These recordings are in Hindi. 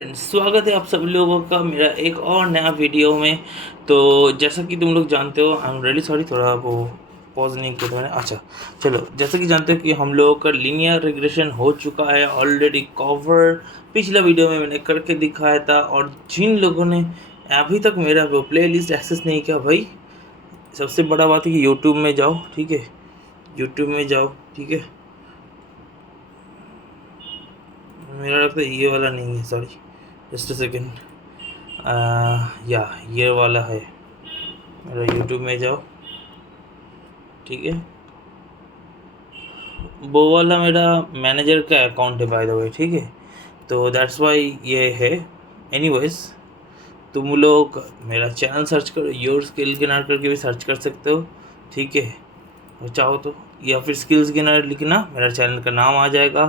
स्वागत है आप सब लोगों का मेरा एक और नया वीडियो में। तो जैसा कि तुम लोग जानते हो, आई एम रियली सॉरी, थोड़ा वो पॉज नहीं किया था मैंने। अच्छा चलो, जैसा कि जानते हो कि हम लोगों का लीनियर रिग्रेशन हो चुका है ऑलरेडी कवर। पिछला वीडियो में मैंने करके दिखाया था, और जिन लोगों ने अभी तक मेरा वो प्ले लिस्ट एक्सेस नहीं किया भाई, सबसे बड़ा बात है कि यूट्यूब में जाओ, ठीक है, यूट्यूब में जाओ, ठीक है। मेरा लगता है ये वाला नहीं है, सॉरी, जस्ट अ सेकेंड। या ये वाला है, मेरा यूट्यूब में जाओ, ठीक है। वो वाला मेरा मैनेजर का अकाउंट है बाय द वे, ठीक है। तो दैट्स वाई ये है। एनीवेज, तुम लोग मेरा चैनल सर्च करो, योर स्किल गेनर करके भी सर्च कर सकते हो, ठीक है, और चाहो तो, या फिर स्किल्स गेनर लिखना, मेरा चैनल का नाम आ जाएगा।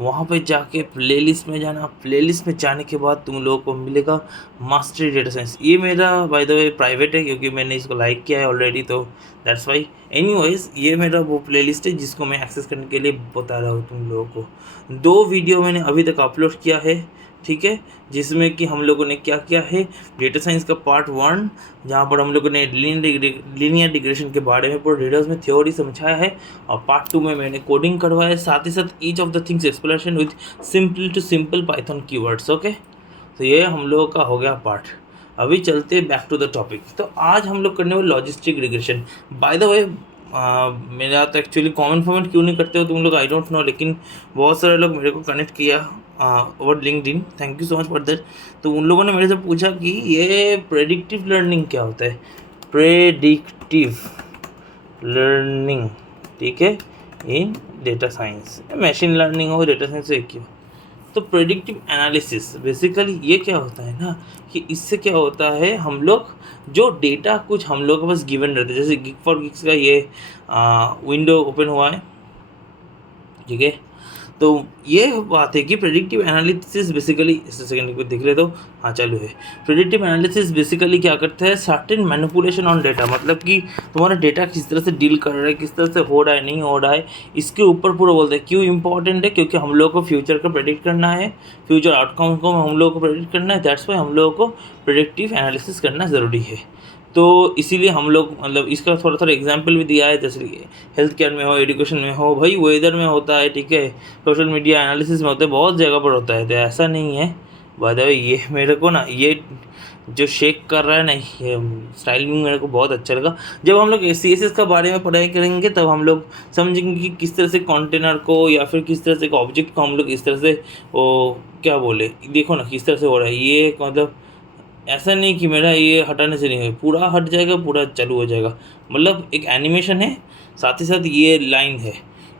वहाँ पे जाके प्लेलिस्ट में जाना, प्लेलिस्ट में जाने के बाद तुम लोगों को मिलेगा मास्टरी डेटा साइंस। ये मेरा बाय द वे प्राइवेट है, क्योंकि मैंने इसको लाइक किया है ऑलरेडी, तो दैट्स वाई। एनीवेज, ये मेरा वो प्लेलिस्ट है जिसको मैं एक्सेस करने के लिए बता रहा हूँ तुम लोगों को। 2 वीडियो मैंने अभी तक अपलोड किया है, ठीक है, जिसमें कि हम लोगों ने क्या किया है, डेटा साइंस का पार्ट 1, जहाँ पर हम लोगों ने लीनियर रिग्रेशन के बारे में पूरा डिटेल्स में थ्योरी समझाया है, और पार्ट 2 में मैंने कोडिंग करवाया है, साथ ही साथ each of the things explanation with simple to simple Python keywords. Okay, तो ये हम लोगों का हो गया पार्ट। अभी चलते बैक टू द टॉपिक। तो आज हम लोग करने वाले लॉजिस्टिक रिग्रेशन। बाय द वे, मेरा तो एक्चुअली कमेंट फॉर्मेट क्यों नहीं करते हो तुम लोग, आई डोंट नो, लेकिन बहुत सारे लोग मेरे को कनेक्ट किया over LinkedIn, thank you so much for that. तो उन लोगों ने मेरे से पूछा कि ये प्रेडिक्टिव लर्निंग क्या होता है। प्रेडिक्टिव लर्निंग, ठीक है, इन डेटा साइंस, मशीन लर्निंग हो, डेटा साइंस एक ही हो। तो प्रेडिक्टिव एनालिसिस बेसिकली ये क्या होता है ना, कि इससे क्या होता है, हम लोग जो डेटा कुछ हम लोग के पास गिवन रहता है, जैसे गिग फॉर गिग्स का ये विंडो ओपन हुआ है, ठीक है। तो ये बात है कि प्रेडिक्टिव एनालिसिस बेसिकली, सेकंड को देख ले तो, हाँ चालू है। प्रेडिक्टिव एनालिसिस बेसिकली क्या करता है, सर्टेन मैनिपुलेशन ऑन डेटा, मतलब कि तुम्हारा डेटा किस तरह से डील कर रहा है, किस तरह से हो रहा है, नहीं हो रहा है, इसके ऊपर पूरा बोलते हैं। क्यों इंपॉर्टेंट है, क्योंकि हम लोग को फ्यूचर का प्रेडिक्ट करना है, फ्यूचर आउटकम को हम लोग को प्रेडिक्ट करना है, दैट्स वाई हम लोगों को प्रेडिक्टिव एनालिसिस करना ज़रूरी है। तो इसीलिए हम लोग, मतलब इसका थोड़ा थोड़ा एग्जांपल भी दिया है, जैसे हेल्थ केयर में हो, एजुकेशन में हो, भाई वेदर में होता है, ठीक है, सोशल मीडिया एनालिसिस में होता है, बहुत जगह पर होता है। तो ऐसा नहीं है। बाय द वे, ये मेरे को ना, ये जो शेक कर रहा है ना, ये स्टाइलिंग मेरे को बहुत अच्छा लगा। जब हम लोग CSS का बारे में पढ़ाई करेंगे तब हम लोग समझेंगे कि किस तरह से कंटेनर को, या फिर किस तरह से एक ऑब्जेक्ट को हम लोग इस तरह से, वो क्या बोले, देखो ना किस तरह से हो रहा है ये, मतलब ऐसा नहीं कि मेरा ये हटाने से नहीं है, पूरा हट जाएगा, पूरा चालू हो जाएगा, मतलब एक एनिमेशन है, साथ ही साथ ये लाइन है।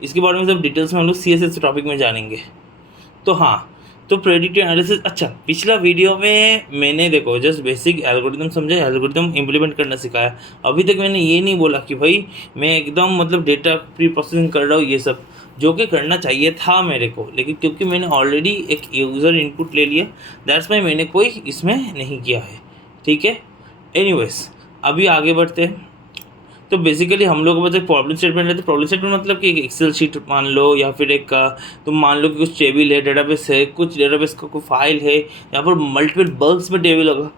इसके बारे में सब डिटेल्स में हम लोग CSS टॉपिक में जानेंगे। तो हाँ, तो प्रेडिक्टिव एनालिसिस, अच्छा पिछला वीडियो में मैंने देखो जस्ट बेसिक एल्गोरिथम समझा, एल्गोरिथम इंप्लीमेंट करना सिखाया। अभी तक मैंने ये नहीं बोला कि भाई मैं एकदम मतलब डेटा प्री प्रोसेसिंग कर रहा हूँ, ये सब जो कि करना चाहिए था मेरे को, लेकिन क्योंकि मैंने ऑलरेडी एक यूज़र इनपुट ले लिया, दैट्स वाई मैंने कोई इसमें नहीं किया है, ठीक है। एनीवेज, अभी आगे बढ़ते हैं। तो बेसिकली हम लोग के पास एक प्रॉब्लम स्टेटमेंट है। तो प्रॉब्लम स्टेटमेंट मतलब कि एक एक्सेल शीट मान लो, या फिर एक तुम मान लो कि कुछ टेबल है, डेटाबेस है, कुछ डेटाबेस का कोई फाइल है, यहाँ पर मल्टीपल बल्क्स में टेबल होगा,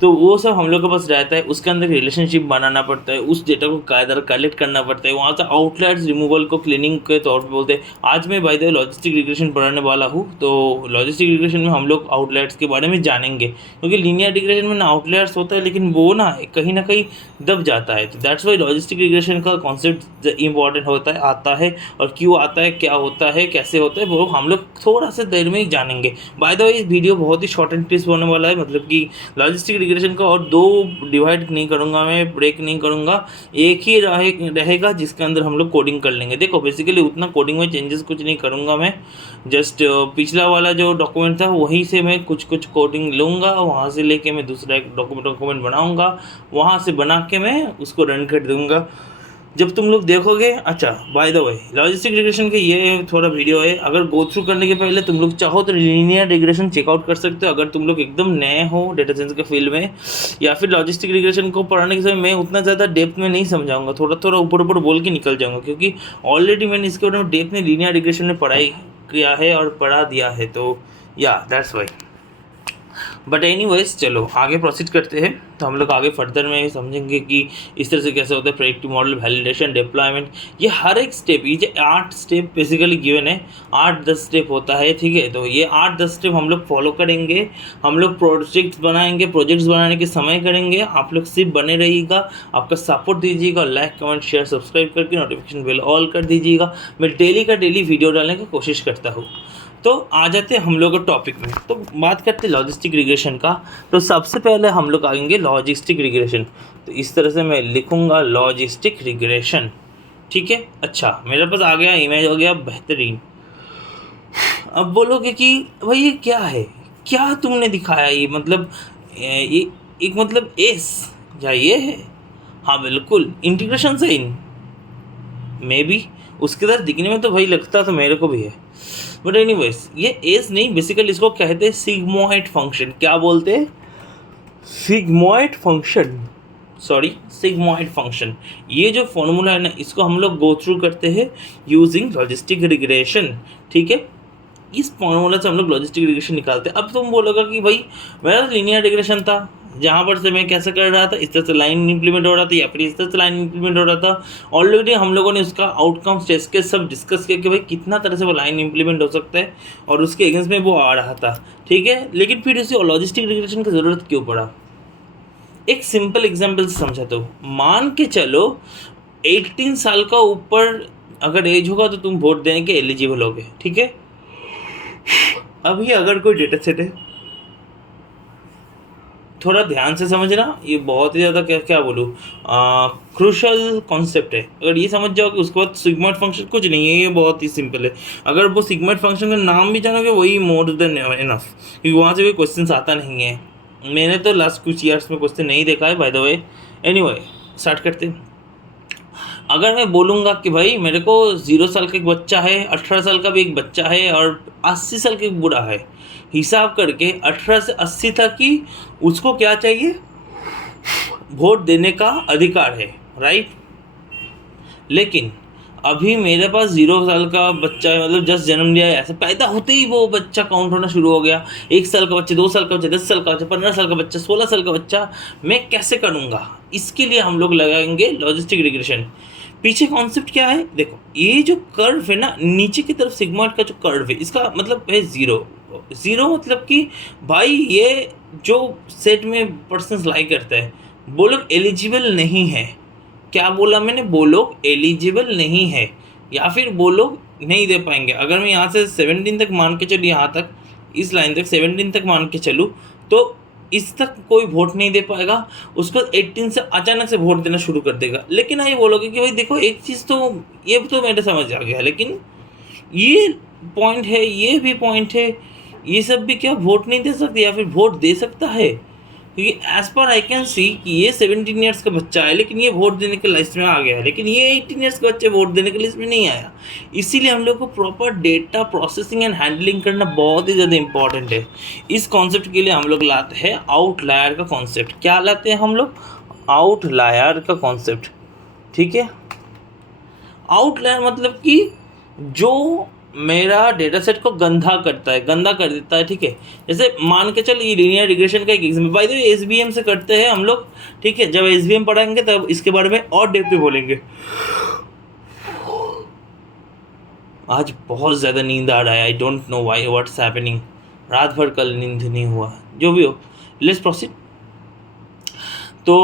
तो वो सब हम लोग के पास रहता है। उसके अंदर रिलेशनशिप बनाना पड़ता है, उस डेटा को कायदर कलेक्ट करना पड़ता है, वहाँ से आउटलायर्स रिमूवल को क्लीनिंग के तौर पे बोलते हैं। आज मैं bye the way logistic regression पढ़ाने वाला हूँ, तो लॉजिस्टिक रिग्रेशन में हम लोग आउटलायर्स के बारे में जानेंगे, क्योंकि लीनियर रिग्रेशन में ना आउटलायर्स होता है, लेकिन वो ना कहीं दब जाता है। तो दैट्स वाई लॉजिस्टिक रिग्रेशन का कॉन्सेप्ट इंपॉर्टेंट होता है, आता है, और क्यों आता है, क्या होता है, कैसे होता है, वो हम लोग थोड़ा सा देर में ही जानेंगे। बाय द वे, इस वीडियो बहुत ही शॉर्ट एंड क्रिस्प होने वाला है, मतलब कि लॉजिस्टिक रिग्रेशन का और 2 डिवाइड नहीं करूँगा मैं, ब्रेक नहीं करूँगा, एक ही रहेगा जिसके अंदर हम लोग कोडिंग कर लेंगे। देखो बेसिकली उतना कोडिंग में चेंजेस कुछ नहीं करूँगा मैं, जस्ट पिछला वाला जो डॉक्यूमेंट था वहीं से मैं कुछ कोडिंग लूँगा, वहाँ से लेके मैं दूसरा एक डॉक्यूमेंट बनाऊँगा, वहाँ से बना के मैं उसको रन कर दूँगा जब तुम लोग देखोगे। अच्छा bye the way, logistic regression के ये थोड़ा वीडियो है, अगर गो थ्रू करने के पहले तुम लोग चाहो तो लीनियर रिग्रेशन चेकआउट कर सकते हो, अगर तुम लोग एकदम नए हो डेटा साइंस के फील्ड में। या फिर लॉजिस्टिक रिग्रेशन को पढ़ाने के समय मैं उतना ज़्यादा डेप्थ में नहीं समझाऊंगा, थोड़ा थोड़ा ऊपर ऊपर बोल के निकल जाऊँगा, क्योंकि ऑलरेडी मैंने इसके बारे में डेप्थ में लीनियर रिग्रेशन में पढ़ाई किया है और पढ़ा दिया है। तो या दैट्स वाई। बट एनीवेज चलो आगे प्रोसीड करते हैं। तो हम लोग आगे फर्दर में समझेंगे कि इस तरह से कैसे होता है प्रेडिक्टिव मॉडल, वैलिडेशन, डिप्लॉयमेंट, ये हर एक स्टेप, ये जो 8 स्टेप बेसिकली गिवन है, 8-10 स्टेप होता है, ठीक है। तो ये 8-10 स्टेप हम लोग फॉलो करेंगे, हम लोग प्रोजेक्ट्स बनाने के समय करेंगे। आप लोग सिर्फ बने रहिएगा, आपका सपोर्ट दीजिएगा, लाइक कमेंट शेयर सब्सक्राइब करके नोटिफिकेशन बेल ऑल कर दीजिएगा। मैं डेली का डेली वीडियो डालने की कोशिश करता हूँ। तो आ जाते हैं हम लोग टॉपिक में। तो बात करते हैं लॉजिस्टिक रिग्रेशन का। तो सबसे पहले हम लोग आएंगे लॉजिस्टिक रिग्रेशन। तो इस तरह से मैं लिखूंगा लॉजिस्टिक रिग्रेशन, ठीक है। अच्छा, मेरे पास आ गया, इमेज हो गया बेहतरीन। अब बोलोगे कि भाई ये क्या है, क्या तुमने दिखाया, ये मतलब ये एक मतलब एस या ये है? हाँ बिल्कुल, इंटीग्रेशन से इन मे बी उसके साथ दिखने में तो भाई लगता तो मेरे को भी है, बट एनीवेज ये एस नहीं, बेसिकली इसको कहते हैं सिग्मोइड फंक्शन। क्या बोलते हैं? Sigmoid function, sorry sigmoid function. ये जो फॉर्मूला है ना, इसको हम लोग गो थ्रू करते हैं यूजिंग लॉजिस्टिक रिग्रेशन, ठीक है। इस फॉर्मूला से हम लोग लॉजिस्टिक रिग्रेशन निकालते हैं। अब तुम बोलोगे कि भाई मेरा लीनियर रिग्रेशन था, जहाँ पर से मैं कैसे कर रहा था, इस तरह से लाइन इंप्लीमेंट हो रहा था या फिर इस तरह से लाइन इंप्लीमेंट हो रहा था। ऑलरेडी हम लोगों ने उसका आउटकम टेस्ट के सब डिस्कस किया कि भाई कितना तरह से वो लाइन इंप्लीमेंट हो सकता है और उसके अगेंस्ट में वो आ रहा था, ठीक है। लेकिन फिर उसे लॉजिस्टिक रिग्रेशन की ज़रूरत क्यों पड़ा? एक सिंपल एग्जाम्पल से समझाता हूँ। मान के चलो 18 साल का ऊपर अगर एज होगा तो तुम वोट देने के एलिजिबल होगे, ठीक है। अभी अगर कोई डेटा सेट है, थोड़ा ध्यान से समझना, ये बहुत ही ज़्यादा क्या बोलूँ क्रूशल कॉन्सेप्ट है। अगर ये समझ जाओ कि उसके बाद सिग्मोइड फंक्शन कुछ नहीं है, ये बहुत ही सिंपल है। अगर वो सिग्मोइड फंक्शन का नाम भी जानोगे वही मोर देन इनफ, क्योंकि वहाँ से कोई क्वेश्चन आता नहीं है। मैंने तो लास्ट कुछ ईयर्स में क्वेश्चन नहीं देखा है bye the way. Anyway start करते हैं। अगर मैं बोलूँगा कि भाई मेरे को 0 साल का एक बच्चा है, 18 साल का भी एक बच्चा है और 80 साल का एक बूढ़ा है, हिसाब करके 18 से 80 तक की उसको क्या चाहिए? वोट देने का अधिकार है, राइट। लेकिन अभी मेरे पास 0 साल का बच्चा है, मतलब जस्ट जन्म लिया है, ऐसे पैदा होते ही वो बच्चा काउंट होना शुरू हो गया। 1 साल का बच्चा, 2 साल का बच्चा, 10 साल का बच्चा, 15 साल का बच्चा, 16 साल का बच्चा, मैं कैसे करूँगा? इसके लिए हम लोग लगाएंगे लॉजिस्टिक रिग्रेशन। पीछे कॉन्सेप्ट क्या है देखो, ये जो कर्व है ना, नीचे की तरफ सिग्मॉइड का जो कर्व है, इसका मतलब है 0 मतलब कि भाई ये जो सेट में पर्सन लाइक करता है वो लोग एलिजिबल नहीं है। क्या बोला मैंने? वो लोग एलिजिबल नहीं है या फिर वो लोग नहीं दे पाएंगे। अगर मैं यहाँ से 17 तक मान के चलूँ, यहाँ तक इस लाइन तक 17 तक मान के चलूँ, तो इस तक कोई वोट नहीं दे पाएगा। उसको 18 से अचानक से वोट देना शुरू कर देगा। लेकिन ये बोलोगे कि भाई देखो एक चीज़ तो ये तो मेरे समझ आ गया, लेकिन ये पॉइंट है, ये भी पॉइंट है, ये सब भी क्या वोट नहीं दे सकते या फिर वोट दे सकता है? क्योंकि as per I can see कि ये 17 ईयर्स का बच्चा है, लेकिन ये वोट देने के लिस्ट में आ गया है, लेकिन ये 18 ईयर्स के बच्चे वोट देने के लिस्ट में नहीं आया। इसीलिए हम लोग को proper data processing and handling करना बहुत ही ज़्यादा इंपॉर्टेंट है। इस कॉन्सेप्ट के लिए हम लोग लाते हैं आउटलायर का कॉन्सेप्ट। क्या लाते हैं हम लोग? आउटलायर का कॉन्सेप्ट, ठीक है। आउटलायर मतलब कि जो मेरा डेटा सेट को गंदा कर देता है, ठीक है। जैसे मान के चल ये लीनियर रिग्रेशन का एक example, bye the way SBM से करते हैं हम लोग, ठीक है। जब एसबीएम पढ़ाएंगे तब इसके बारे में और डेप्थ में बोलेंगे। आज बहुत ज़्यादा नींद आ रहा है, I don't know why, what's happening. रात भर कल नींद नहीं हुआ, जो भी हो, लेट्स प्रोसीड। तो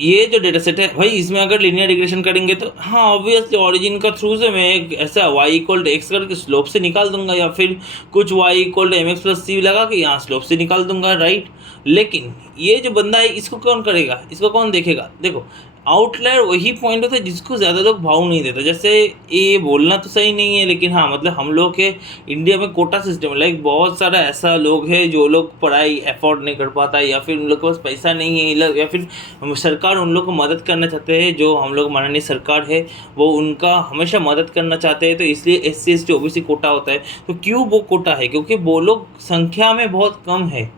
ये जो डेटा सेट है भाई, इसमें अगर लीनियर रिग्रेशन करेंगे तो हाँ ऑब्वियसली ओरिजिन का थ्रू से मैं एक ऐसा y = x करके स्लोप से निकाल दूंगा, या फिर कुछ y = mx + c लगा के यहाँ स्लोप से निकाल दूंगा, राइट। लेकिन ये जो बंदा है इसको कौन करेगा, इसको कौन देखेगा? देखो आउटलायर वही पॉइंट होता है जिसको ज़्यादा लोग भाव नहीं देता। जैसे ये बोलना तो सही नहीं है, लेकिन हाँ मतलब हम लोग के इंडिया में कोटा सिस्टम, लाइक बहुत सारा ऐसा लोग है जो लोग पढ़ाई अफोर्ड नहीं कर पाता, या फिर उन लोग के पास पैसा नहीं है, या फिर सरकार उन लोग को मदद करना चाहते हैं। जो हम लोग माननीय सरकार है वो उनका हमेशा मदद करना चाहते हैं, तो इसलिए SC ST OBC कोटा होता है। तो क्यों वो कोटा है? क्योंकि वो लोग संख्या में बहुत कम है,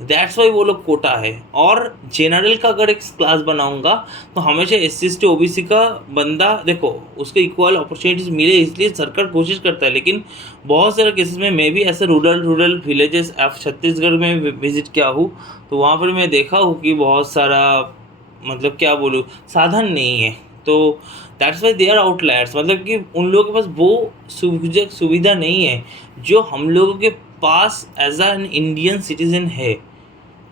दैट्स वाई वो लोग कोटा है। और जनरल का अगर एक क्लास बनाऊंगा तो हमेशा SC ST OBC का बंदा देखो उसको इक्वल अपॉर्चुनिटीज मिले, इसलिए सरकार कोशिश करता है। लेकिन बहुत सारे केसेस में मैं भी ऐसे रूरल विलेजेस छत्तीसगढ़ में विजिट किया हूँ, तो वहाँ पर मैं देखा हूँ कि बहुत सारा मतलब क्या बोलूँ साधन नहीं है। तो that's why they are outliers, मतलब कि उन लोगों के पास वो सुविधा नहीं है जो हम लोगों के पास एज एन इंडियन सिटीजन है।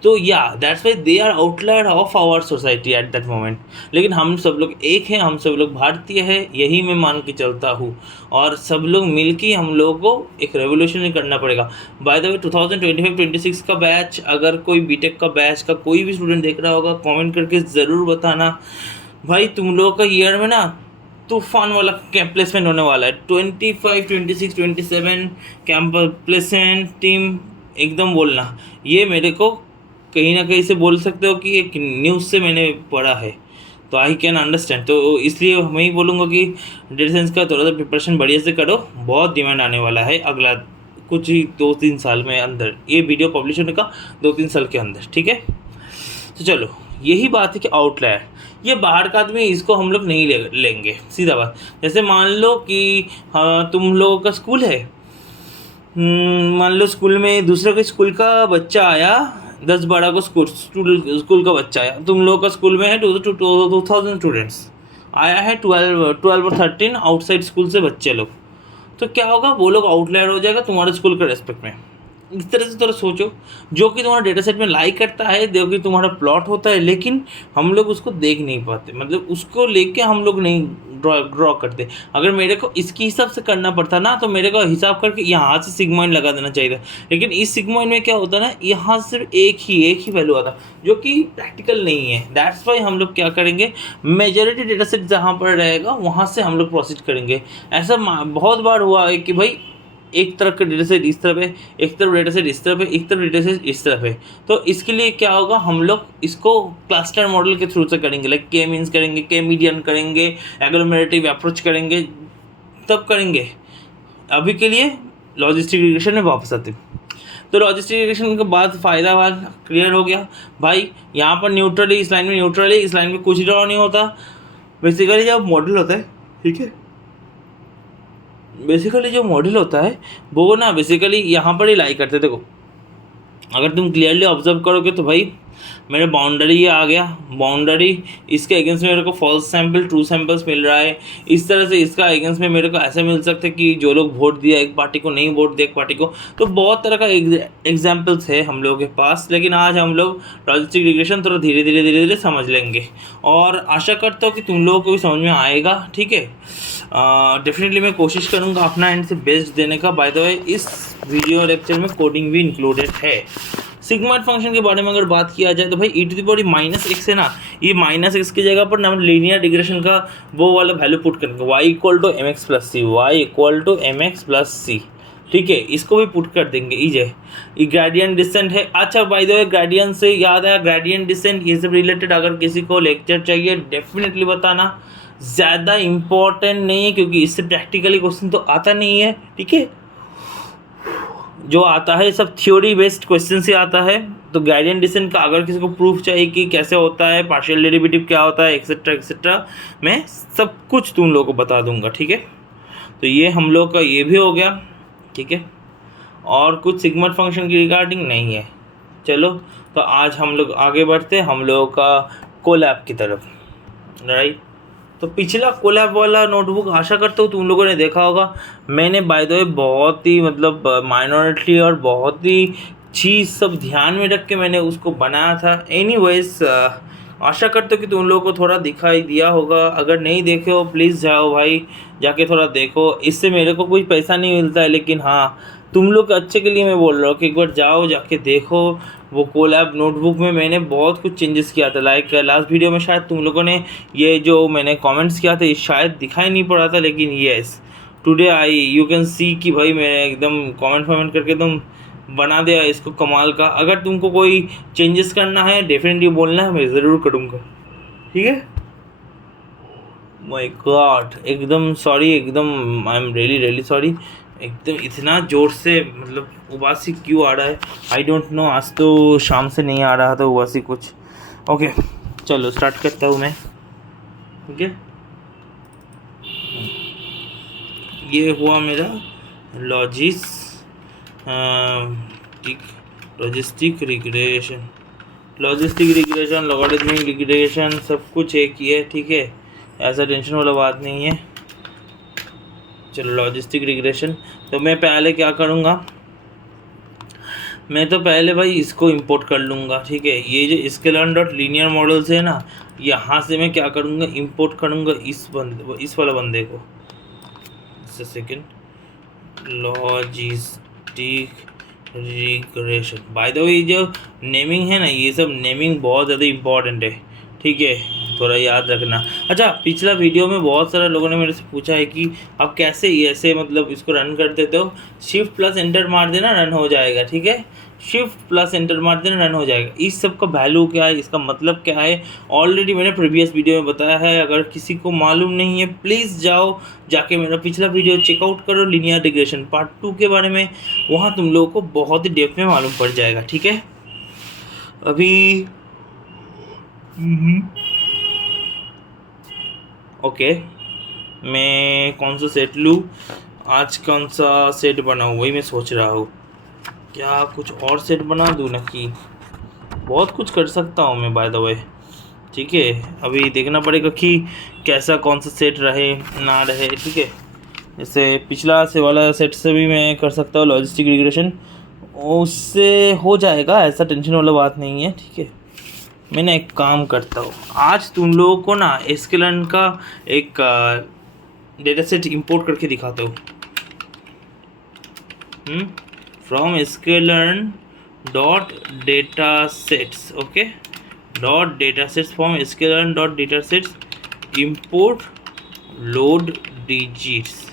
तो या that's why they are outlier of our society at that moment. लेकिन हम सब लोग एक हैं, हम सब लोग भारतीय हैं, यही मैं मान के चलता हूँ। और सब लोग मिलके हम लोगों को एक रेवोल्यूशन करना पड़ेगा। बाय द वे 2025-26 का बैच, अगर कोई बीटेक का बैच का कोई भी स्टूडेंट देख रहा होगा, कमेंट करके ज़रूर बताना भाई तुम लोगों का ईयर में ना तूफान वाला कैंप प्लेसमेंट होने वाला है। 25, 26, 27 कैंप प्लेसमेंट टीम एकदम बोलना। ये मेरे को कहीं ना कहीं से बोल सकते हो कि एक न्यूज़ से मैंने पढ़ा है, तो आई कैन अंडरस्टैंड। तो इसलिए मैं ही बोलूँगा कि डेटा साइंस का थोड़ा सा प्रिपरेशन बढ़िया से करो, बहुत डिमांड आने वाला है अगला कुछ ही 2-3 साल में अंदर, ये वीडियो पब्लिश होने का 2-3 साल के अंदर, ठीक है। तो चलो यही बात है कि आउटलायर, ये बाहर का आदमी, इसको हम लोग नहीं लेंगे सीधा बात। जैसे मान लो कि हाँ तुम लोगों का स्कूल है, मान लो स्कूल में दूसरे के स्कूल का बच्चा आया, 10-12 को स्कूल का बच्चा आया, तुम लोगों का स्कूल में है 2000 स्टूडेंट्स, आया है 12 और 13 आउटसाइड स्कूल से बच्चे लोग, तो क्या होगा, वो लोग आउटलायर हो जाएगा तुम्हारे स्कूल के रेस्पेक्ट में। इस तरह से थोड़ा सोचो, जो कि तुम्हारा डेटा सेट में लाइक करता है, जो कि तुम्हारा प्लॉट होता है, लेकिन हम लोग उसको देख नहीं पाते, मतलब उसको लेके हम लोग नहीं ड्रॉ करते। अगर मेरे को इसके हिसाब से करना पड़ता ना, तो मेरे को हिसाब करके यहाँ से सिग्मॉइड लगा देना चाहिए था। लेकिन इस सिग्मॉइड में क्या होता ना, यहाँ सिर्फ एक ही वैल्यू आता, जो कि प्रैक्टिकल नहीं है। दैट्स वाई हम लोग क्या करेंगे, मेजॉरिटी डेटा सेट जहाँ पर रहेगा वहाँ से हम लोग प्रोसीड करेंगे। ऐसा बहुत बार हुआ है कि भाई एक तरफ का डेटा सेट इस तरफ है, एक तरफ डेटा सेट इस तरफ है, एक तरफ डेटा सेट इस तरफ है। तो इसके लिए क्या होगा, हम लोग इसको क्लस्टर मॉडल के थ्रू से करेंगे, लाइक के मीन्स करेंगे, के मीडियन करेंगे, एग्लोमेरेटिव अप्रोच करेंगे, तब करेंगे। अभी के लिए लॉजिस्टिक रिग्रेशन में वापस आते हैं। तो लॉजिस्टिक रिग्रेशन के बाद फ़ायदा क्लियर हो गया भाई, यहाँ पर न्यूट्रल है, इस लाइन में न्यूट्रल है, इस लाइन में कुछ ड्रॉ नहीं होता। बेसिकली जब मॉडल होता है, ठीक है, बेसिकली जो मॉडल होता है वो ना बेसिकली यहाँ पर ही लाई करते। देखो अगर तुम क्लियरली ऑब्जर्व करोगे तो भाई मेरे बाउंड्री ये आ गया, बाउंड्री इसके अगेंस्ट में मेरे को फॉल्स सैंपल ट्रू सैंपल्स मिल रहा है। इस तरह से इसका अगेंस्ट में मेरे को ऐसे मिल सकता है कि जो लोग वोट दिया एक पार्टी को, नहीं वोट दिया एक पार्टी को। तो बहुत तरह का एग्जाम्पल्स है हम लोगों के पास, लेकिन आज हम लोग लॉजिस्टिक रिग्रेशन थोड़ा धीरे धीरे समझ लेंगे, और आशा करता हूँ कि तुम लोगों को भी समझ में आएगा, ठीक है। डेफिनेटली मैं कोशिश करूँगा अपना एंड से बेस्ट देने का। बाय द वे इस वीडियो लेक्चर में कोडिंग भी इंक्लूडेड है। सिग्मॉइड फंक्शन के बारे में अगर बात किया जाए तो भाई e⁻x है ना, ये -x की जगह पर ना हम लीनियर डिग्रेशन का वो वाला वैल्यू पुट करेंगे, y = mx + c, y = mx + c, ठीक है, इसको भी पुट कर देंगे। ये ग्रेडियंट डिसेंट है। अच्छा बाय द वे ग्रेडियंट से याद आया, ग्रेडियंट डिसेंट ये सब रिलेटेड अगर किसी को लेक्चर चाहिए डेफिनेटली बताना, ज़्यादा इम्पोर्टेंट नहीं है क्योंकि इससे प्रैक्टिकली क्वेश्चन तो आता नहीं है, ठीक है, जो आता है सब थ्योरी बेस्ड क्वेश्चन से आता है। तो ग्रेडियंट डिसेंट का अगर किसी को प्रूफ चाहिए कि कैसे होता है, पार्शियल डेरिवेटिव क्या होता है, एक्सेट्रा, मैं सब कुछ तुम लोगों को बता दूंगा, ठीक है। तो ये हम लोग का ये भी हो गया, ठीक है, और कुछ सिग्मॉइड फंक्शन की रिगार्डिंग नहीं है। चलो तो आज हम लोग आगे बढ़ते हैं हम लोगों का कोलैब की तरफ, राइट। तो पिछला कोलैब वाला नोटबुक आशा करता हूँ तुम लोगों ने देखा होगा। मैंने बाय द वे बहुत ही मतलब माइनॉरिटी और बहुत ही चीज़ सब ध्यान में रख के मैंने उसको बनाया था। एनीवेज आशा करते हो कि तुम लोगों को थोड़ा दिखाई दिया होगा। अगर नहीं देखे हो प्लीज़ जाओ भाई, जाके थोड़ा देखो। इससे मेरे को कोई पैसा नहीं मिलता है, लेकिन हाँ तुम लोग अच्छे के लिए मैं बोल रहा हूँ कि एक बार जाओ जाके देखो। वो कोलैब नोटबुक में मैंने बहुत कुछ चेंजेस किया था, लाइक लास्ट वीडियो में शायद तुम लोगों ने ये जो मैंने कमेंट्स किया था ये शायद दिखाई नहीं पड़ा था, लेकिन yes today you can see कि भाई मैंने एकदम कमेंट करके एकदम बना दिया इसको कमाल का। अगर तुमको कोई चेंजेस करना है डेफिनेटली बोलना है, मैं ज़रूर करूँगा, ठीक है। माय गॉड एकदम सॉरी, एकदम आई एम रियली सॉरी। एकदम इतना ज़ोर से, मतलब उबासी क्यों आ रहा है आई डोंट नो। आज तो शाम से नहीं आ रहा था उबासी कुछ। ओके चलो स्टार्ट करता हूँ मैं। ठीक है, ये हुआ मेरा लॉजिस्टिक रिग्रेशन, लॉगरिथमिक रिग्रेशन सब कुछ एक ही है। ठीक है, ऐसा टेंशन वाला बात नहीं है। चलो लॉजिस्टिक रिग्रेशन, तो मैं पहले क्या करूँगा, मैं तो पहले भाई इसको इंपोर्ट कर लूँगा। ठीक है, ये जो स्केलर डॉट लीनियर मॉडल्स है ना, यहाँ से मैं क्या करूँगा, इंपोर्ट करूँगा इस वाला बंदे को। Second, logistic regression. Bye the वे जो नेमिंग है ना, ये सब नेमिंग बहुत ज़्यादा इम्पॉर्टेंट है। ठीक है, थोड़ा याद रखना। अच्छा, पिछला वीडियो में बहुत सारे लोगों ने मेरे से पूछा है कि आप कैसे ऐसे मतलब इसको रन कर देते हो। शिफ्ट प्लस एंटर मार देना, रन हो जाएगा। ठीक है, शिफ्ट प्लस एंटर मार देना, रन हो जाएगा। इस सब का वैल्यू क्या है, इसका मतलब क्या है, ऑलरेडी मैंने प्रीवियस वीडियो में बताया है। अगर किसी को मालूम नहीं है प्लीज़ जाके मेरा पिछला वीडियो चेकआउट करो, लीनियर रिग्रेशन पार्ट 2 के बारे में। वहाँ तुम लोगों को बहुत ही डेप्थ में मालूम पड़ जाएगा। ठीक है, अभी ओके, मैं कौन सा सेट लूँ आज, कौन सा सेट बनाऊँ वही मैं सोच रहा हूँ। क्या कुछ और सेट बना दूँ ना, कि बहुत कुछ कर सकता हूँ मैं बाय द वे। ठीक है, अभी देखना पड़ेगा कि कैसा कौन सा सेट रहे ना रहे। ठीक है, जैसे पिछला से वाला सेट से भी मैं कर सकता हूँ लॉजिस्टिक रिग्रेशन, उससे हो जाएगा, ऐसा टेंशन वाला बात नहीं है। ठीक है, मैंने एक काम करता हूँ, आज तुम लोगों को ना स्केलन का एक डेटा सेट इम्पोर्ट करके दिखाता हूँ। From scalene dot data sets, okay, dot data sets, from scalene dot data sets import load digits.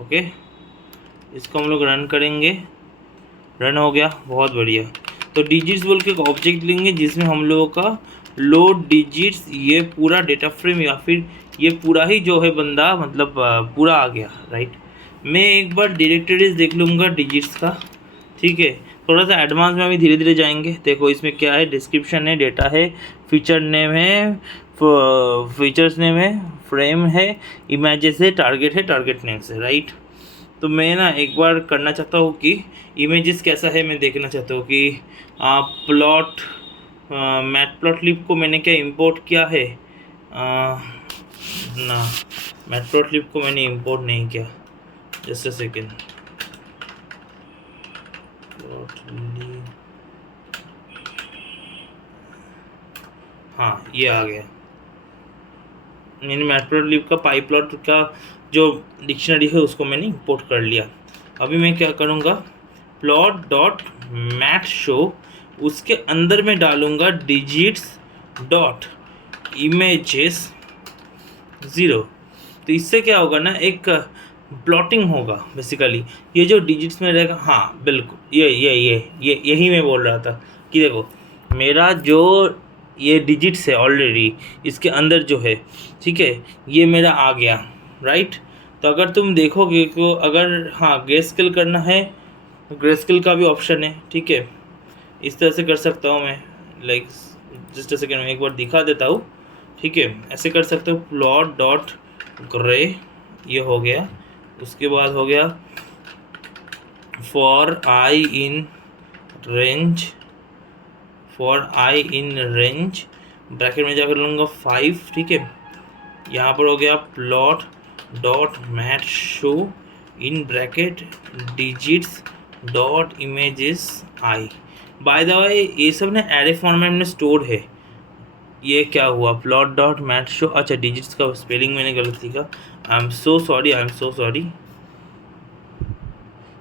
Okay, इसको हम लोग रन करेंगे, रन हो गया, बहुत बढ़िया। तो डिजिट्स बोल के एक ऑब्जेक्ट लेंगे जिसमें हम लोगों का लोड डिजिट्स, ये पूरा डेटा फ्रेम या फिर ये पूरा ही जो है बंदा मतलब पूरा आ गया। राइट, मैं एक बार डायरेक्टरीज देख लूँगा डिजिट्स का। ठीक है, थोड़ा सा एडवांस में अभी धीरे धीरे जाएंगे। देखो इसमें क्या है, डिस्क्रिप्शन है, डेटा है, फीचर नेम है, फीचर्स नेम है, फ्रेम है, इमेजेस है, टारगेट नेम्स है। राइट, तो मैं ना एक बार करना चाहता हूँ कि इमेजेस कैसा है मैं देखना चाहता हूँ कि प्लॉट मैटप्लॉटलिब को मैंने क्या इंपोर्ट किया है, ना मैटप्लॉटलिब को मैंने इंपोर्ट नहीं किया। जस्ट अ सेकेंड, हाँ ये आ गया। मैंने मैटप्लॉटलिब का पाइप्लॉट का जो डिक्शनरी है उसको मैंने इंपोर्ट कर लिया। अभी मैं क्या करूँगा, प्लॉट डॉट मैट शो, उसके अंदर मैं डालूँगा डिजिट्स डॉट इमेजेस 0। तो इससे क्या होगा ना, एक प्लॉटिंग होगा बेसिकली। ये जो डिजिट्स में रहेगा, हाँ बिल्कुल यही मैं बोल रहा था कि देखो मेरा जो ये डिजिट्स है ऑलरेडी इसके अंदर जो है, ठीक है, ये मेरा आ गया। राइट, तो अगर तुम देखोगे तो अगर हाँ ग्रे स्केल करना है, ग्रे स्केल का भी ऑप्शन है। ठीक है, इस तरह से कर सकता हूँ मैं, लाइक जस्ट अ सेकेंड में एक बार दिखा देता हूँ। ठीक है, ऐसे कर सकते हो, प्लॉट डॉट ग्रे, ये हो गया। उसके बाद हो गया for I in range, bracket में जाकर लूँगा 5। ठीक है, यहाँ पर हो गया plot dot mat show in bracket digits dot images I. By the way ये सब ना एरे फॉर्मेट में स्टोर्ड है। ये क्या हुआ, प्लॉट डॉट मैट शो, अच्छा डिजिट्स का स्पेलिंग मैंने गलत लिखा, आई एम सो सॉरी।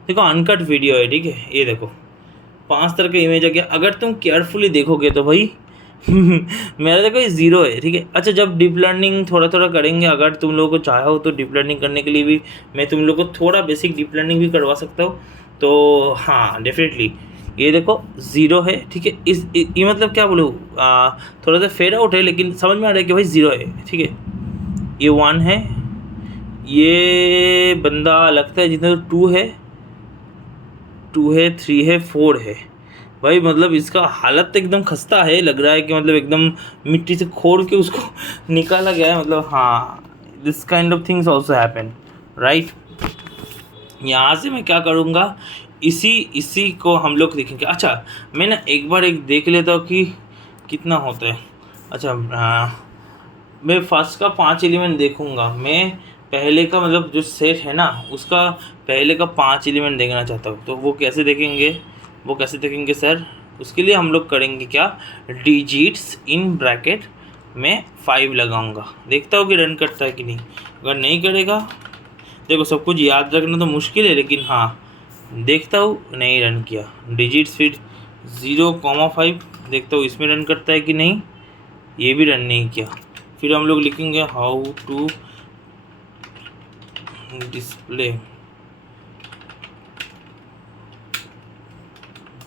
देखो अनकट वीडियो है। ठीक है, ये देखो 5 तरह का इमेज आ गया। अगर तुम केयरफुली देखोगे तो भाई मेरा देखो ये 0 है। ठीक है, अच्छा जब डीप लर्निंग थोड़ा करेंगे, अगर तुम लोगों को चाहे हो तो डीप लर्निंग करने के लिए भी मैं तुम लोगों को थोड़ा बेसिक डीप लर्निंग भी करवा सकता हूँ। तो हाँ डेफिनेटली ये देखो 0 है। ठीक है, ये मतलब क्या बोलूँ, थोड़ा सा फेड आउट है लेकिन समझ में आ रहा है कि भाई 0 है। ठीक है, ये 1 है, ये बंदा लगता है जितना तो 2 है 3 है 4 है भाई। मतलब इसका हालत तो एकदम खस्ता है, लग रहा है कि मतलब एकदम मिट्टी से खोद के उसको निकाला गया है। मतलब हाँ, this kind of things also happen, right. यहाँ से मैं क्या करूँगा, इसी को हम लोग देखेंगे। अच्छा, मैं ना एक बार देख लेता हूँ कि कितना होता है। अच्छा मैं फर्स्ट का 5 एलिमेंट देखूँगा। मैं पहले का मतलब जो सेट है ना, उसका पहले का 5 एलिमेंट देखना चाहता हूँ। तो वो कैसे देखेंगे सर? उसके लिए हम लोग करेंगे क्या, डिजिट्स इन ब्रैकेट में 5 लगाऊंगा। देखता हूँ कि रन करता है कि नहीं। अगर नहीं करेगा, देखो सब कुछ याद रखना तो मुश्किल है, लेकिन हाँ देखता हूँ। नहीं रन किया, डिजिट्स फिर 0,5 देखता हूँ इसमें रन करता है कि नहीं। ये भी रन नहीं किया। फिर हम लोग लिखेंगे how to display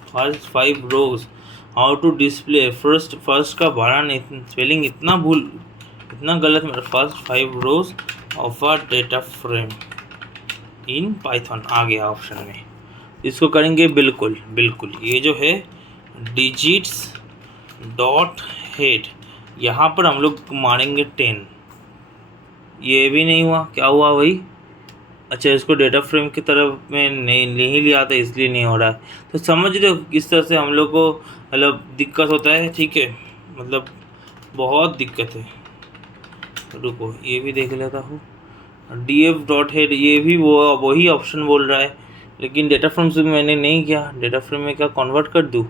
first 5 rows, how to display first का बड़ा स्पेलिंग इतना गलत मेरा। First 5 rows of a data frame in Python आ गया ऑप्शन में। इसको करेंगे बिल्कुल। ये जो है डिजिट्स डॉट हेड, यहाँ पर हम लोग मारेंगे 10। ये भी नहीं हुआ, क्या हुआ भाई? अच्छा, इसको डेटा फ्रेम की तरफ में नहीं लिया था, इसलिए नहीं हो रहा है। तो समझ रहे हो किस तरह से हम लोग को मतलब दिक्कत होता है, ठीक है। मतलब बहुत दिक्कत है। रुको ये भी देख लेता हूँ। df डॉट हेड, ये भी वही ऑप्शन बोल रहा है, लेकिन डेटा फ्रेम से मैंने नहीं किया। डेटा फ्रेम में क्या कन्वर्ट कर दूँ?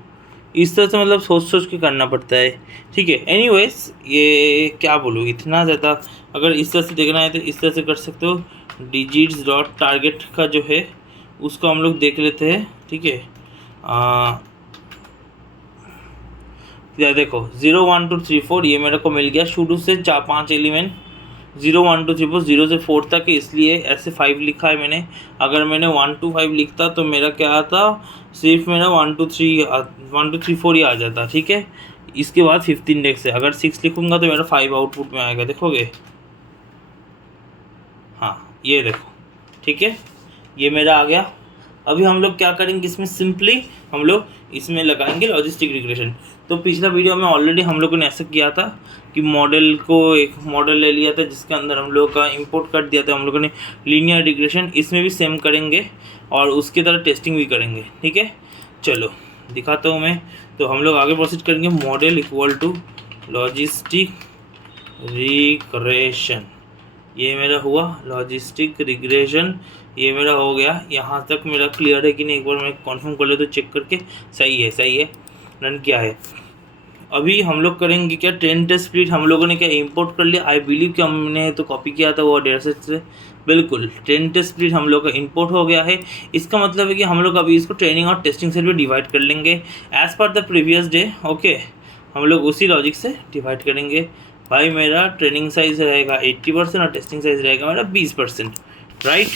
इस तरह से मतलब सोच के करना पड़ता है, ठीक है। एनीवेज ये क्या बोलूँ, इतना ज़्यादा अगर इस तरह से देखना है तो इस तरह से कर सकते हो। डिजिट्स डॉट टारगेट का जो है उसको हम लोग देख लेते हैं, ठीक है। या देखो 0 1 2 3 4 ये मेरे को मिल गया शुरू से 4-5 एलिमेंट। 0 1 2 3 4 0 से 4 तक है, इसलिए ऐसे 5 लिखा है मैंने। अगर मैंने 1 2 5 लिखता तो मेरा क्या आता, सिर्फ मेरा 1 2 3 4 ही आ जाता, ठीक है। इसके बाद 15 इंडेक्स है। अगर 6 लिखूंगा तो मेरा 5 आउटपुट में आएगा, देखोगे। हाँ ये देखो, ठीक है, ये मेरा आ गया। अभी हम लोग क्या करेंगे, इसमें सिंपली हम लोग इसमें लगाएंगे लॉजिस्टिक रिग्रेशन। तो पिछला वीडियो में ऑलरेडी हम लोगों ने ऐसा किया था कि एक मॉडल ले लिया था जिसके अंदर हम लोग का इंपोर्ट कर दिया था हम लोगों ने लीनियर रिग्रेशन। इसमें भी सेम करेंगे और उसकी तरह टेस्टिंग भी करेंगे, ठीक है। चलो दिखाता हूँ मैं। तो हम लोग आगे प्रोसीड करेंगे। Model equal to logistic regression, ये मेरा हुआ लॉजिस्टिक रिग्रेशन, ये मेरा हो गया। यहाँ तक मेरा क्लियर है कि नहीं, एक बार मैं कॉन्फर्म कर ले तो चेक करके। सही है, रन किया है। अभी हम लोग करेंगे क्या, ट्रेन टेस्ट स्प्लिट हम लोगों ने क्या इंपोर्ट कर लिया। आई बिलीव कि हमने तो कॉपी किया था वो डेटा सेट से। बिल्कुल, ट्रेन टेस्ट स्प्लिट हम लोग का इंपोर्ट हो गया है। इसका मतलब है कि हम लोग अभी इसको ट्रेनिंग और टेस्टिंग सेट में डिवाइड कर लेंगे as per the previous day, okay. हम लोग उसी लॉजिक से डिवाइड करेंगे। भाई मेरा ट्रेनिंग साइज रहेगा 80% और टेस्टिंग साइज रहेगा मेरा 20%, राइट।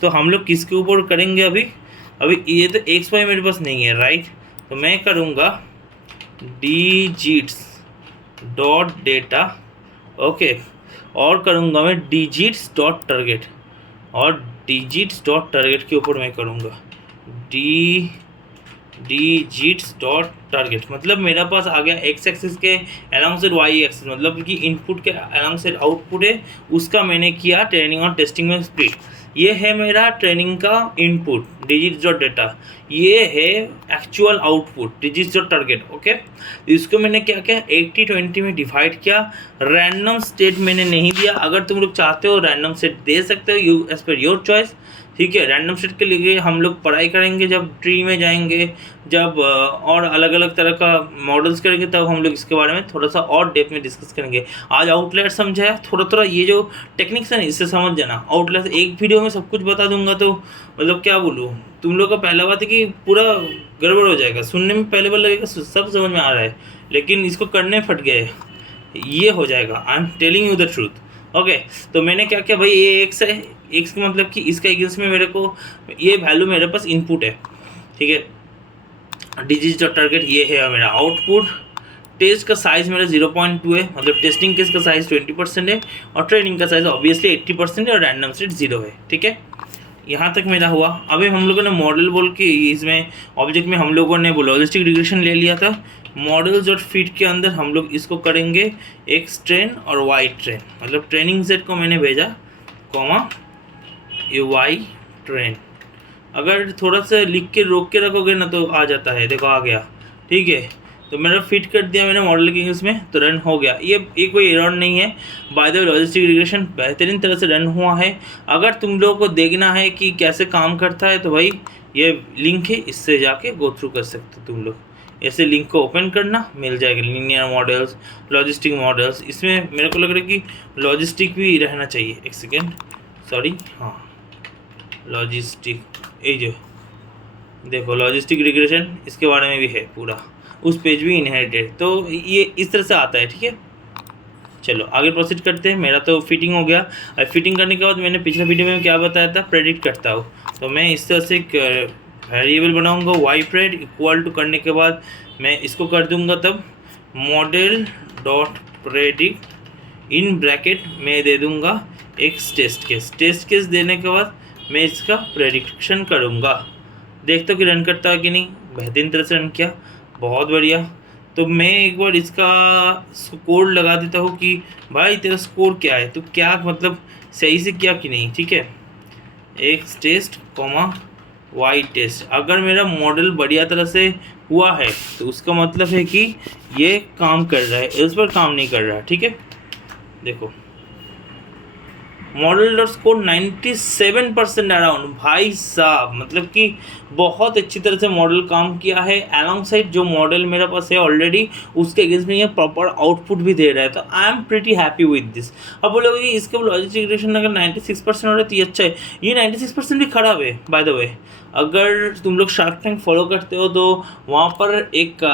तो हम लोग किसके ऊपर करेंगे अभी ये तो XY मेरे पास नहीं है, राइट। तो मैं करूँगा डिजिट्स डॉट डेटा, ओके, और करूँगा मैं डिजिट्स डॉट टारगेट, और डिजिट्स डॉट टारगेट के ऊपर मैं करूँगा डिजिट्स डॉट टारगेट। मतलब मेरा पास आ गया एक्स एक्सिस के अलॉन्ग साइड वाई एक्सिस, मतलब कि इनपुट के अलॉन्ग साइड आउटपुट है, उसका मैंने किया ट्रेनिंग और टेस्टिंग में स्प्लिट। ये है मेरा ट्रेनिंग का इनपुट डिजिट्स डॉट डेटा, ये है actual output digits dot target, okay. इसको मैंने क्या किया 80-20 में डिवाइड किया। रैंडम स्टेट मैंने नहीं दिया। अगर तुम लोग चाहते हो रैंडम स्टेट दे सकते हो, you as per your choice, ठीक है। रैंडम सेट के लिए हम लोग पढ़ाई करेंगे जब ट्री में जाएंगे, जब और अलग अलग तरह का मॉडल्स करेंगे, तब हम लोग इसके बारे में थोड़ा सा और डेप्थ में डिस्कस करेंगे। आज आउटलायर समझाया, थोड़ा ये जो टेक्निक्स है ना इससे समझ जाना। आउटलायर एक वीडियो में सब कुछ बता दूंगा तो मतलब क्या बोलूँ, तुम लोग का पहला बात है कि पूरा गड़बड़ हो जाएगा। सुनने में पहले बार लगेगा सब समझ में आ रहा है, लेकिन इसको करने फट गए, ये हो जाएगा। I am telling you the truth, okay. तो मैंने क्या किया भाई, ये एक्स है, एक्स का मतलब कि इसका एग्स में मेरे को ये वैल्यू मेरे पास इनपुट है, ठीक है। डिजिट्स डॉट टारगेट ये है मेरा आउटपुट, टेस्ट का साइज़ मेरा 0.2 है, मतलब टेस्टिंग केस का साइज़ 20% है और ट्रेनिंग का साइज़ ऑब्वियसली 80% है और रैंडम सेट 0 है। ठीक है, यहाँ तक मेरा हुआ। अभी हम लोगों ने मॉडल बोल के इसमें ऑब्जेक्ट में हम लोगों ने वो लॉजिस्टिक रिग्रेशन ले लिया था। मॉडल डॉट फिट के अंदर हम लोग इसको करेंगे एक्स ट्रेन और वाई ट्रेन, मतलब ट्रेनिंग सेट को मैंने भेजा कॉमा ये वाई ट्रेन। अगर थोड़ा सा लिख के रोक के रखोगे ना तो आ जाता है, देखो आ गया। ठीक है, तो मैंने फिट कर दिया मैंने मॉडल के इसमें, तो रन हो गया। ये कोई एरर नहीं है। Bye the way logistic regression बेहतरीन तरह से रन हुआ है। अगर तुम लोगों को देखना है कि कैसे काम करता है तो भाई ये लिंक है, इससे जाके गो थ्रू कर सकते हो तुम लोग। ऐसे लिंक को ओपन करना, मिल जाएगा लीनियर मॉडल्स, लॉजिस्टिक मॉडल्स। इसमें मेरे को लग रहा है कि लॉजिस्टिक भी रहना चाहिए। एक सेकेंड, सॉरी, हाँ लॉजिस्टिक, ये जो देखो लॉजिस्टिक रिग्रेशन इसके बारे में भी है पूरा, उस पेज भी इनहेरिटेड। तो ये इस तरह से आता है। ठीक है, चलो आगे प्रोसीड करते हैं। मेरा तो फिटिंग हो गया। अब फिटिंग करने के बाद मैंने पिछले वीडियो में क्या बताया था, प्रेडिक्ट करता हूँ। तो मैं इस तरह से एक वेरिएबल बनाऊंगा वाई प्रेड इक्वल टू करने के बाद मैं इसको कर दूंगा तब model dot predict in bracket में दे दूंगा X test case. Test case देने के बाद मैं इसका प्रेडिक्शन करूँगा। देखते हो कि रन करता है कि नहीं। बेहतरीन तरह से रन किया, बहुत बढ़िया। तो मैं एक बार इसका स्कोर लगा देता हूँ कि भाई तेरा स्कोर क्या है, तो क्या मतलब सही से किया कि नहीं। ठीक है, X test comma Y test. अगर मेरा मॉडल बढ़िया तरह से हुआ है तो उसका मतलब है कि ये काम कर रहा है, इस पर काम नहीं कर रहा। ठीक है, देखो मॉडल डॉट स्कोर 97% अराउंड। भाई साहब मतलब कि बहुत अच्छी तरह से मॉडल काम किया है। अलॉन्ग साइड जो मॉडल मेरे पास है ऑलरेडी उसके अगेंस्ट में ये प्रॉपर आउटपुट भी दे रहा है। तो I am pretty happy with this. अब बोलोगे कि इसके लॉजिस्टिक रिग्रेशन अगर 96% हो रहा है तो ये अच्छा है। ये 96% भी खराब है बाय द वे। अगर तुम लोग शार्क टैंक फॉलो करते हो तो वहाँ पर एक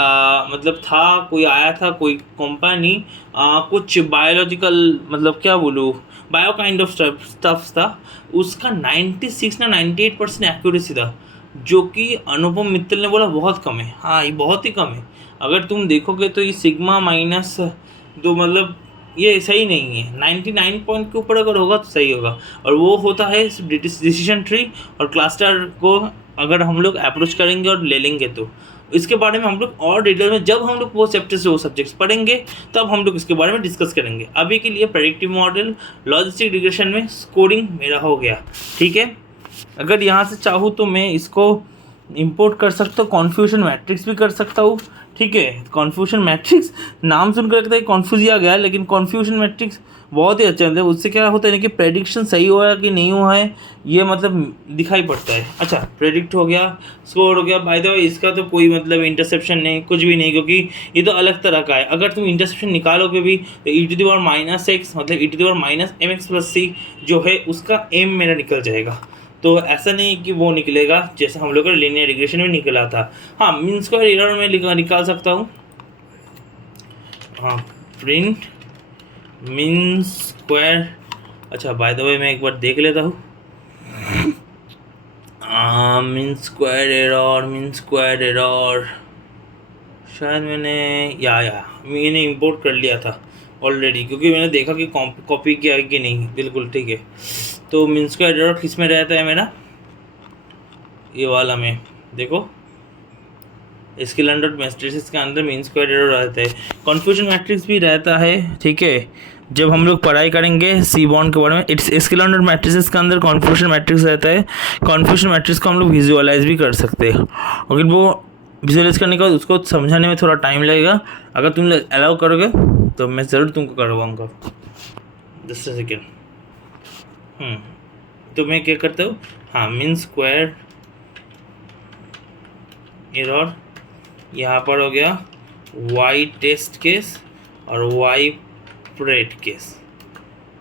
मतलब था, कोई आया था, कोई कंपनी कुछ बायोलॉजिकल मतलब क्या बोलूँ बायो काइंड ऑफ स्टफ्स था। उसका 96 ना 98% एक्यूरेसी था, जो कि अनुपम मित्तल ने बोला बहुत कम है। हाँ, ये बहुत ही कम है। अगर तुम देखोगे तो ये सिग्मा माइनस 2 मतलब ये सही नहीं है। 99 पॉइंट के ऊपर अगर होगा तो सही होगा। और वो होता है डिसीजन ट्री और क्लस्टर को अगर हम लोग अप्रोच करेंगे और ले लेंगे तो इसके बारे में हम लोग और डिटेल में जब हम लोग वो चैप्टर से वो सब्जेक्ट्स पढ़ेंगे तब हम लोग इसके बारे में डिस्कस करेंगे। अभी के लिए प्रेडिक्टिव मॉडल लॉजिस्टिक रिग्रेशन में स्कोरिंग मेरा हो गया। ठीक है, अगर यहाँ से चाहूँ तो मैं इसको इंपोर्ट कर सकता हूँ, कॉन्फ्यूजन मैट्रिक्स भी कर सकता हूँ। ठीक है, कॉन्फ्यूजन मैट्रिक्स नाम सुनकर लगता है कॉन्फ्यूज आ गया, लेकिन कॉन्फ्यूजन मैट्रिक्स बहुत ही अच्छा मतलब उससे क्या होता है कि प्रेडिक्शन सही हुआ है कि नहीं हुआ है ये मतलब दिखाई पड़ता है। अच्छा, प्रेडिक्ट हो गया, स्कोर हो गया। बाय द वे इसका तो कोई मतलब इंटरसेप्शन नहीं, कुछ भी नहीं, क्योंकि ये तो अलग तरह का है। अगर तुम इंटरसेप्शन निकालोगे भी तो e⁻⁻x मतलब e⁻⁻mx+c जो है उसका m मेरा निकल जाएगा। तो ऐसा नहीं कि वो निकलेगा जैसे हम लोग का लीनियर रिग्रेशन में निकला था। हाँ, मीन स्क्वायर एरर में निकाल सकता हूँ। हाँ, प्रिंट मीन स्क्वायर। अच्छा, बाय द वे मैं एक बार देख लेता हूँ। मीन स्क्वायर एरर शायद मैंने इंपोर्ट कर लिया था ऑलरेडी, क्योंकि मैंने देखा कि कॉपी किया है कि नहीं। बिल्कुल ठीक है। तो मीन स्क्वायर एरर किस में रहता है मेरा, ये वाला में देखो स्केलर डॉट मैट्रिसेस के अंदर मीन स्क्वायर एरर रहता है, कन्फ्यूजन मैट्रिक्स भी रहता है। ठीक है, जब हम लोग पढ़ाई करेंगे सी बॉन्ड के बारे में इट्स स्केलर डॉट मैट्रिसेस के अंदर कन्फ्यूजन मैट्रिक्स रहता है। कन्फ्यूजन मैट्रिक्स को हम लोग विजुअलाइज भी कर सकते हैं, अगर वो विजुअलाइज करने के बाद उसको समझाने में थोड़ा टाइम लगेगा। अगर तुम अलाउ करोगे तो मैं ज़रूर तुमको करवाऊँगा। 10 सेकेंड। तो मैं क्या करता हूँ, हाँ मीन स्क्वायर एरर यहाँ पर हो गया वाई टेस्ट केस और वाई प्रेड केस।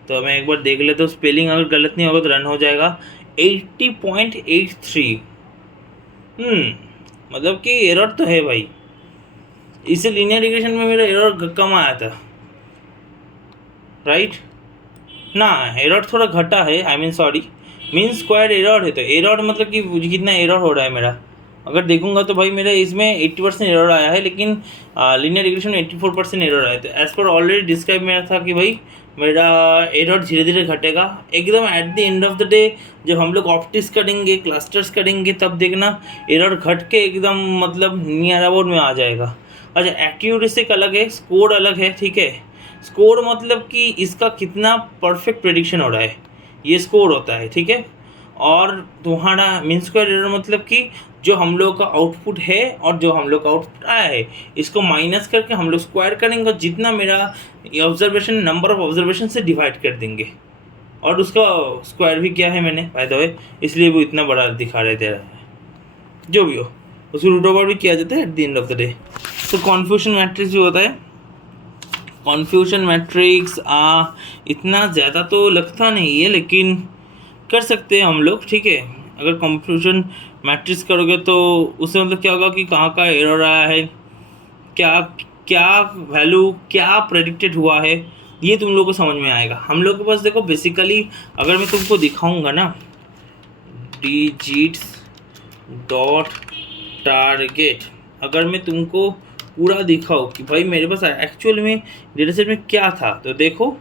तो मैं एक बार देख लेता हूँ, स्पेलिंग अगर गलत नहीं होगा तो रन हो जाएगा। 80.83 मतलब कि एरर तो है भाई। इसे लीनियर रिग्रेशन में मेरा एरर कम आया था, राइट ना, एरर थोड़ा घटा है। मीन स्क्वायर एरर है, तो एरर मतलब कि कितना एरर हो रहा है मेरा अगर देखूंगा तो भाई मेरा इसमें 80% एरर आया है, लेकिन लीनियर रिग्रेशन में 84% एरर आया। तो एज पर ऑलरेडी डिस्क्राइब मेरा था कि भाई मेरा एरर धीरे धीरे घटेगा एकदम at the end of the day. जब हम लोग ऑप्टिक्स करेंगे, क्लस्टर्स करेंगे, तब देखना एरर घट के एकदम मतलब नियर अबाउट में आ जाएगा। अच्छा, एक्यूरेसी एक अलग है, स्कोर अलग है, ठीक है। स्कोर मतलब कि इसका कितना परफेक्ट प्रेडिक्शन हो रहा है, ये स्कोर होता है, ठीक है। और तुम्हारा मीन स्क्वायर एरर मतलब कि जो हम लोग का आउटपुट है और जो हम लोग का आउटपुट आया है, इसको माइनस करके हम लोग स्क्वायर करेंगे और जितना मेरा ऑब्जर्वेशन नंबर ऑफ ऑब्जर्वेशन से डिवाइड कर देंगे। और उसका स्क्वायर भी किया है मैंने बाय द वे, इसलिए वो इतना बड़ा दिखा रहे दे रहा है। जो भी हो, उसको रूट ओवर भी किया जाता है at the end of the day. तो कॉन्फ्यूजन मैट्रिक्स भी होता है। कॉन्फ्यूजन मैट्रिक्स इतना ज़्यादा तो लगता नहीं है, लेकिन कर सकते हैं हम लोग, ठीक है। अगर कॉन्फ्यूजन मैट्रिक्स करोगे तो उससे मतलब क्या होगा कि कहाँ का एरर आया है, क्या क्या वैल्यू क्या प्रेडिक्टेड हुआ है, ये तुम लोग को समझ में आएगा। हम लोग के पास देखो बेसिकली अगर मैं तुमको दिखाऊंगा ना, डिजिट्स डॉट टारगेट, अगर मैं तुमको पूरा दिखाऊँ कि भाई मेरे पास एक्चुअल में डेटा सेट में क्या था, तो देखो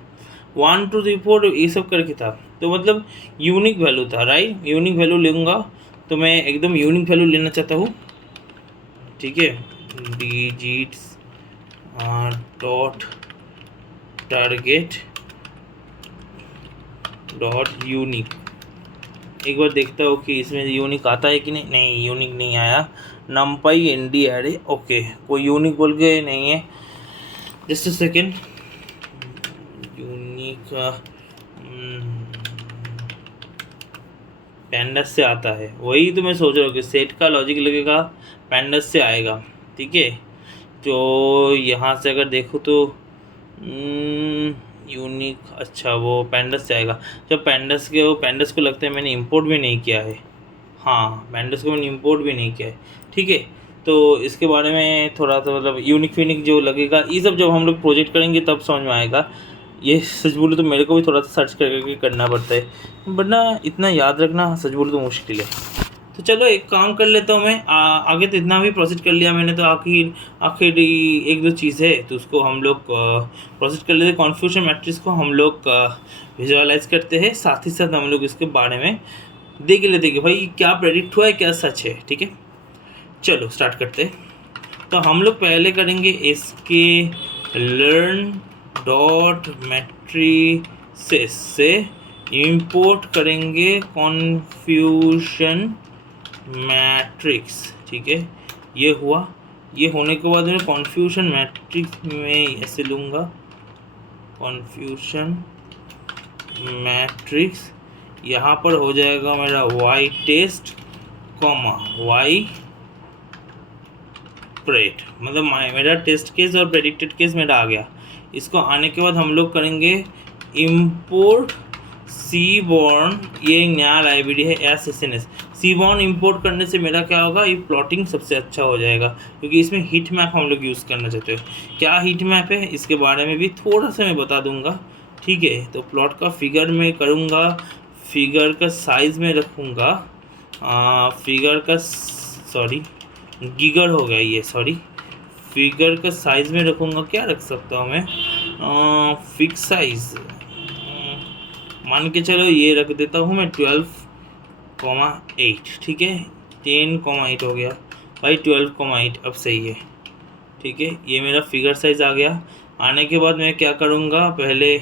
1 2 3 4 ये सब करके था। तो मतलब यूनिक वैल्यू था, राइट। यूनिक वैल्यू लूँगा तो मैं एकदम यूनिक वैल्यू लेना चाहता हूँ, ठीक है। Digits dot target dot unique, एक बार देखता हूँ कि इसमें यूनिक आता है कि नहीं। नहीं, यूनिक नहीं आया। नमपाई एनडी एरे, ओके, कोई यूनिक बोल के नहीं है। जस्ट अ सेकेंड, यूनिक पैंडस से आता है, वही तो मैं सोच रहा हूँ कि सेट का लॉजिक लगेगा पैंडस से आएगा, ठीक है। तो यहाँ से अगर देखो तो यूनिक, अच्छा वो पैंडस से आएगा। जब पैंडस को लगता है मैंने इंपोर्ट भी नहीं किया है। हाँ, पैंडस को मैंने इंपोर्ट भी नहीं किया है, ठीक है। तो इसके बारे में थोड़ा सा मतलब यूनिक फिनिक जो लगेगा, ये सब जब हम लोग प्रोजेक्ट करेंगे तब समझ में आएगा। ये सच बोलो तो मेरे को भी थोड़ा सा सर्च करके करना पड़ता है, वरना इतना याद रखना सच बोलो तो मुश्किल है। तो चलो एक काम कर लेता हूँ मैं, आगे तो इतना भी प्रोसेस कर लिया मैंने, तो आखिर एक दो चीज़ है तो उसको हम लोग प्रोसेस कर लेते हैं। कॉन्फ्यूजन मैट्रिक्स को हम लोग विजुअलाइज करते हैं, साथ ही साथ हम लोग इसके बारे में देख लेते हैं कि भाई क्या प्रेडिक्ट हुआ है, क्या सच है, ठीक है। चलो स्टार्ट करते हैं। तो हम लोग पहले करेंगे इसके लर्न डॉट मैट्रिसेस से इंपोर्ट करेंगे कॉन्फ्यूजन मैट्रिक्स, ठीक है। ये हुआ। ये होने के बाद मैं कॉन्फ्यूजन मैट्रिक्स में ऐसे लूँगा, कॉन्फ्यूजन मैट्रिक्स, यहाँ पर हो जाएगा मेरा Y test comma Y pred, मतलब मेरा टेस्ट केस और प्रेडिक्टेड केस मेरा आ गया। इसको आने के बाद हम लोग करेंगे इंपोर्ट सीबॉर्न, ये नया लाइब्रेरी है SSNS। सीबॉर्न इंपोर्ट करने से मेरा क्या होगा, ये प्लॉटिंग सबसे अच्छा हो जाएगा, क्योंकि इसमें हीट मैप हम लोग यूज़ करना चाहते हैं। क्या हीट मैप है इसके बारे में भी थोड़ा सा मैं बता दूंगा, ठीक है। तो प्लॉट का फिगर में करूँगा, फिगर का साइज़ में रखूँगा, फिगर का गीगर हो गया ये, फिगर का साइज़ में रखूँगा। क्या रख सकता हूँ मैं, फिक्स साइज़ मान के चलो ये रख देता हूँ मैं 12,8, ठीक है। 10,8 हो गया भाई, 12,8 अब सही है, ठीक है। ये मेरा फिगर साइज़ आ गया। आने के बाद मैं क्या करूँगा, पहले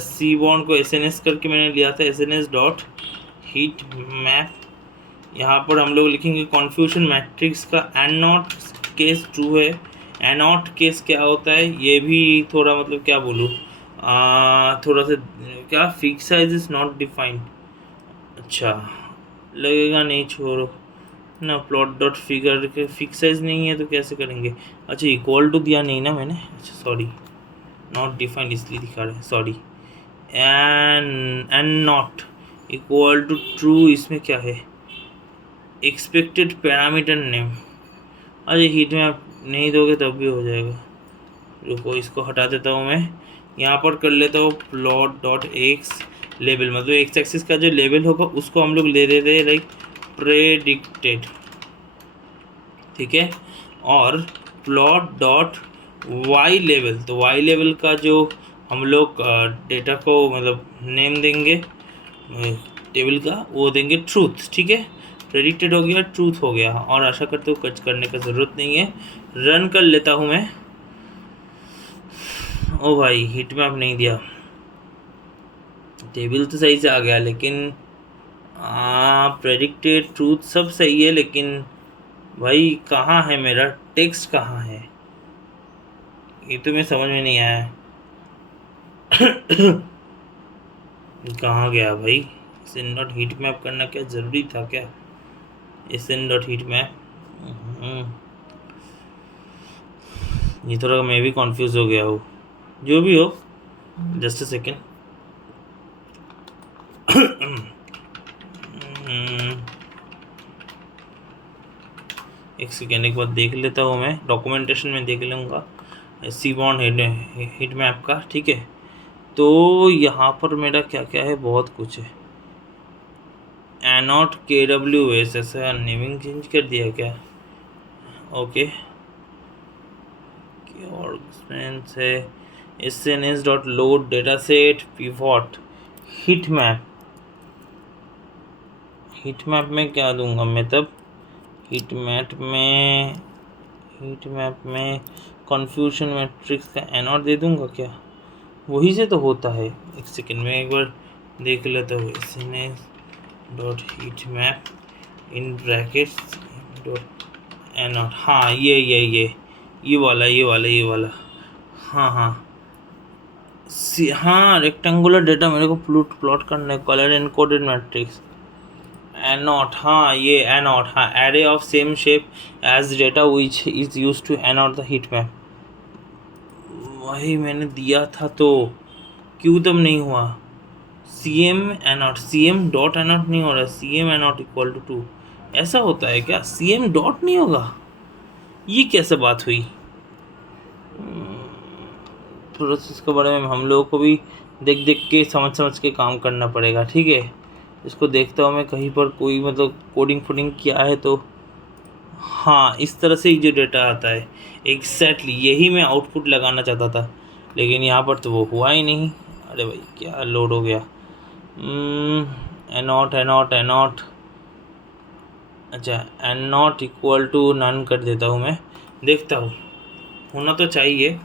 सीबॉर्न को SNS करके मैंने लिया था, SNS डॉट हीट मैप। यहाँ पर हम लोग लिखेंगे कॉन्फ्यूजन मैट्रिक्स का एंड नॉट केस ट्रू है। एंड नॉट केस क्या होता है, ये भी थोड़ा मतलब क्या बोलूँ, थोड़ा सा क्या, fix size is not defined, अच्छा लगेगा, नहीं छोड़ो ना। प्लॉट डॉट फिगर के फिक्स साइज नहीं है तो कैसे करेंगे। अच्छा, इक्वल टू दिया नहीं ना मैंने, अच्छा सॉरी, नॉट डिफाइंड इसलिए दिखा रहे हैं, sorry. And not equal to true, इसमें क्या है, एक्सपेक्टेड पैरामीटर नेम। अरे हीट में आप नहीं दोगे तब भी हो जाएगा, रुको इसको हटा देता हूँ मैं। यहाँ पर कर लेता हूँ प्लॉट डॉट एक्स लेवल, मतलब एक्स एक्सिस का जो लेवल होगा उसको हम लोग ले देते हैं लाइक प्रेडिक्टेड, ठीक है। और प्लॉट डॉट वाई लेवल, तो वाई लेवल का जो हम लोग डेटा को मतलब नेम देंगे टेबल का, वो देंगे ट्रूथ। ठीक है, प्रेडिक्टेड हो गया, ट्रूथ हो गया। और आशा करते हो कुछ करने का ज़रूरत नहीं है। रन कर लेता हूँ मैं। ओ भाई, हिट मैप नहीं दिया। टेबल तो सही से आ गया, लेकिन प्रेडिक्टेड ट्रूथ सब सही है, लेकिन भाई कहाँ है मेरा टेक्स्ट, कहाँ है ये तो मैं समझ में नहीं आया। कहाँ गया भाई? एसएन डॉट हीट मैप करना क्या ज़रूरी था क्या? एसएन डॉट हीट मैप, ये थोड़ा मैं भी कंफ्यूज हो गया हूँ। जो भी हो, जस्ट अ सेकेंड। एक सेकेंड, एक बार देख लेता हूँ मैं, डॉक्यूमेंटेशन में देख लूँगा सीबॉर्न हिट मैप का। ठीक है, तो यहाँ पर मेरा क्या क्या है, बहुत कुछ है। एनॉट KWS, ऐसा नेमिंग चेंज कर दिया क्या? ओके, और है SNS dot load data set pivot hit map. Hit map में क्या दूंगा मैं तब? हिट मैप में कन्फ्यूजन मैट्रिक्स का एनॉट दे दूंगा क्या? वही से तो होता है। एक सेकेंड में एक बार देख लेता हूँ। SNS dot heat map in brackets dot एनॉट, हाँ ये वाला। हाँ, हाँ, रेक्टेंगुलर डेटा मेरे को प्लॉट करना है, कलर एनकोडेड मैट्रिक्स एनॉट। हाँ, ये एनॉट, हाँ, array of same shape as data which is use to annot the heat map. वही मैंने दिया था, तो क्यों तब नहीं हुआ? CM एनॉट, CM डॉट एनॉट नहीं हो रहा, CM एनॉट इक्वल टू 2, ऐसा होता है क्या? CM डॉट नहीं होगा, ये कैसे बात हुई? प्रोसेस के बारे में हम लोगों को भी देख के समझ के काम करना पड़ेगा। ठीक है, इसको देखता हूँ मैं कहीं पर कोई मतलब कोडिंग किया है तो। हाँ, इस तरह से ही जो डेटा आता है, एग्जैक्टली यही मैं आउटपुट लगाना चाहता था, लेकिन यहाँ पर तो वो हुआ ही नहीं। अरे भाई, क्या लोड हो गया। एनॉट, अच्छा, एनॉट इक्वल टू नन कर देता हूँ मैं, देखता हूँ होना तो चाहिए।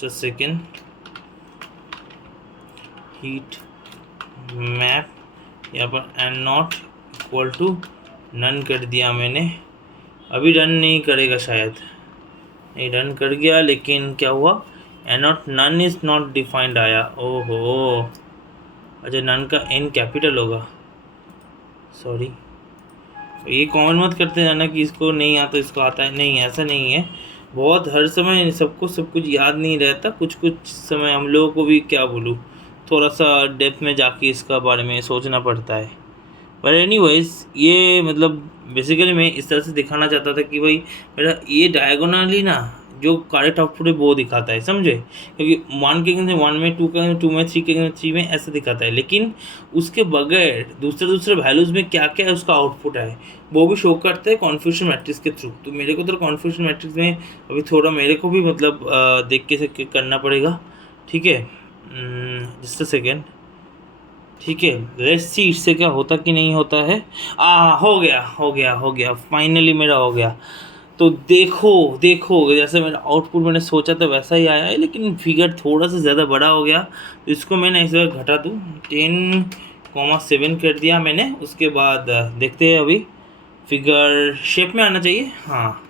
जस्ट सेकेंड, हीट मैप, यहाँ पर एनॉट इक्वल टू नन कर दिया मैंने। अभी रन नहीं करेगा शायद, नहीं रन कर गया, लेकिन क्या हुआ? Annot none is not defined आया। ओहो, अच्छा, नन का N कैपिटल होगा, सॉरी। ये कॉमन मत करते जाना कि इसको नहीं आता इसको आता है, नहीं, ऐसा नहीं है। बहुत हर समय सबको सब कुछ याद नहीं रहता, कुछ समय हम लोगों को भी क्या बोलूँ, थोड़ा सा डेप्थ में जाके इसका बारे में सोचना पड़ता है। पर एनीवेज, ये मतलब बेसिकली मैं इस तरह से दिखाना चाहता था कि भाई मेरा ये डायगोनली ना जो करेक्ट आउटपुट है वो दिखाता है, समझे? क्योंकि 1 के अंदर 1 में, 2 के अंदर 2 में, 3 के अंदर 3 में ऐसा दिखाता है, लेकिन उसके बगैर दूसरे वैल्यूज़ में क्या क्या है उसका आउटपुट है वो भी शो करता है कन्फ्यूजन मैट्रिक्स के थ्रू। तो मेरे को तो कन्फ्यूजन मैट्रिक्स में अभी थोड़ा मेरे को भी मतलब देख के करना पड़ेगा। ठीक है, जस्ट अ सेकेंड। ठीक है, लेट्स सी इससे क्या होता कि नहीं होता है। हो गया, फाइनली मेरा हो गया। तो देखो जैसे मेरा आउटपुट मैंने सोचा था वैसा ही आया है, लेकिन फिगर थोड़ा सा ज़्यादा बड़ा हो गया, तो इसको मैंने इस बार घटा दूँ, 10,7 कर दिया मैंने। उसके बाद देखते हैं, अभी फिगर शेप में आना चाहिए। हाँ,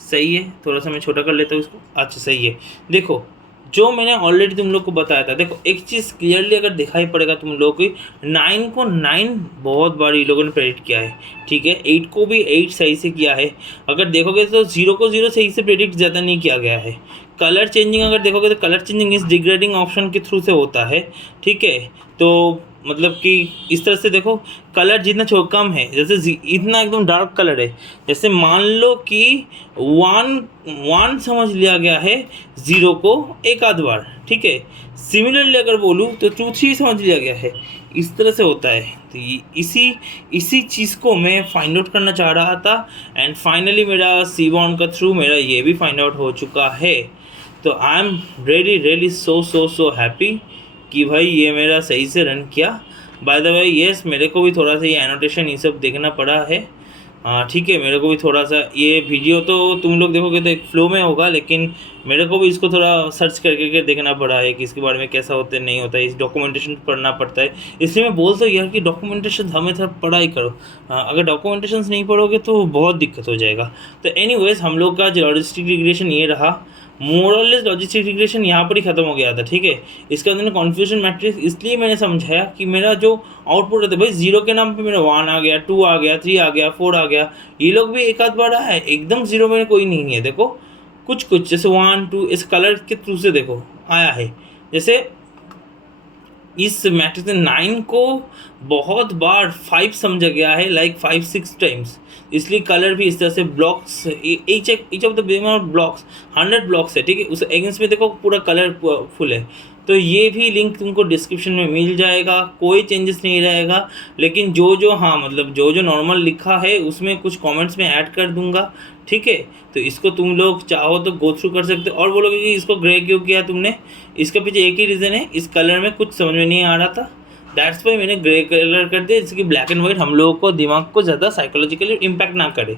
सही है, थोड़ा सा मैं छोटा कर लेता हूँ इसको। अच्छा, सही है। देखो, जो मैंने ऑलरेडी तुम लोग को बताया था, देखो एक चीज़ क्लियरली अगर दिखाई पड़ेगा तुम लोग को, 9 को 9 बहुत बार ये लोगों ने प्रेडिक्ट किया है। ठीक है, 8 को भी 8 सही से किया है। अगर देखोगे तो 0 को 0 सही से प्रेडिक्ट ज़्यादा नहीं किया गया है। कलर चेंजिंग अगर देखोगे तो कलर चेंजिंग इस डिग्रेडिंग ऑप्शन के थ्रू से होता है। ठीक है, तो मतलब कि इस तरह से देखो, कलर जितना कम है, जैसे इतना एकदम डार्क कलर है, जैसे मान लो कि वन वन समझ लिया गया है ज़ीरो को एक आध बार, ठीक है। सिमिलरली अगर बोलूँ तो 2 3 समझ लिया गया है, इस तरह से होता है। तो इसी चीज़ को मैं फाइंड आउट करना चाह रहा था, एंड फाइनली मेरा सीबॉर्न का थ्रू मेरा ये भी फाइंड आउट हो चुका है। तो I am really so happy कि भाई ये मेरा सही से रन किया। बाय द वे येस, मेरे को भी थोड़ा सा ये एनोटेशन ये सब देखना पड़ा है, ठीक है। मेरे को भी थोड़ा सा ये वीडियो तो तुम लोग देखोगे तो एक फ्लो में होगा, लेकिन मेरे को भी इसको थोड़ा सर्च करके देखना पड़ा है कि इसके बारे में कैसा होता है नहीं होता है, इस डॉक्यूमेंटेशन पढ़ना पड़ता है। इसलिए मैं बोलता हूँ यार कि डॉक्यूमेंटेशन हमेशा पढ़ाई करो। अगर डॉक्यूमेंटेशन नहीं पढ़ोगे तो बहुत दिक्कत हो जाएगा। तो एनीवेज हम लोग का लॉजिस्टिक रिग्रेशन ये रहा, मोरलेस लॉजिस्टिक रिग्रेशन यहाँ पर ही ख़त्म हो गया था, ठीक है। इसके अंदर कन्फ्यूजन मैट्रिक्स इसलिए मैंने समझाया कि मेरा जो आउटपुट रहता है भाई, जीरो के नाम पे मेरा 1 आ गया, 2 आ गया, 3 आ गया, 4 आ गया, ये लोग भी एक आध बार आया है, एकदम जीरो में कोई नहीं है। देखो कुछ जैसे 1 2 इस कलर के थ्रू से देखो आया है। जैसे इस मैट्रिक्स में 9 को बहुत बार 5 समझा गया है, लाइक 5 6 टाइम्स, इसलिए कलर भी इस तरह से blocks, each of the blocks 100 blocks है, ठीक है। उस अगेंस्ट में देखो पूरा कलर फुल है। तो ये भी लिंक तुमको डिस्क्रिप्शन में मिल जाएगा, कोई चेंजेस नहीं रहेगा, लेकिन जो नॉर्मल लिखा है उसमें कुछ कमेंट्स में ऐड कर दूंगा, ठीक है। तो इसको तुम लोग चाहो तो गो थ्रू कर सकते हो। और बोलोगे कि इसको ग्रे क्यों किया तुमने, इसके पीछे एक ही रीज़न है, इस कलर में कुछ समझ में नहीं आ रहा था, दैट्स वाई मैंने ग्रे कलर कर दिया, जिससे कि ब्लैक एंड वाइट हम लोगों को दिमाग को ज़्यादा साइकोलॉजिकली इम्पैक्ट ना करे।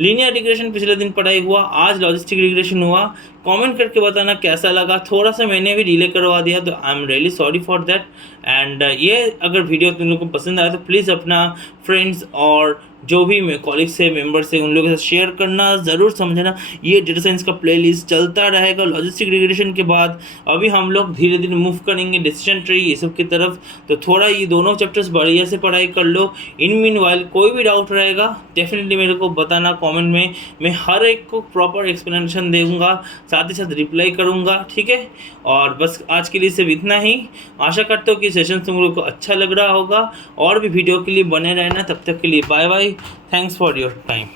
लीनियर रिग्रेशन पिछले दिन पढ़ाई हुआ, आज लॉजिस्टिक रिग्रेशन हुआ। कमेंट करके बताना कैसा लगा, थोड़ा सा मैंने भी डिले करवा दिया तो I am really sorry for that. And ये अगर वीडियो तुम लोग को पसंद आया तो प्लीज़ अपना फ्रेंड्स और जो भी कॉलेज से मेंबर्स है उन लोगों के साथ शेयर करना, ज़रूर समझना। ये डेटा साइंस का प्लेलिस्ट चलता रहेगा लॉजिस्टिक रिग्रेशन के बाद। अभी हम लोग धीरे धीरे मूव करेंगे डिसीजन ट्री ये सब की तरफ, तो थोड़ा ये दोनों चैप्टर्स बढ़िया से पढ़ाई कर लो। इन मीन वाइल कोई भी डाउट रहेगा डेफिनेटली मेरे को बताना कमेंट में, मैं हर एक को प्रॉपर एक्सप्लेनेशन दूंगा, साथ ही साथ रिप्लाई करूंगा, ठीक है। और बस आज के लिए सिर्फ इतना ही। आशा करता हूँ कि सेशन तुम लोग को अच्छा लग रहा होगा, और भी वीडियो के लिए बने रहना। तब तक के लिए bye bye, thanks for your time.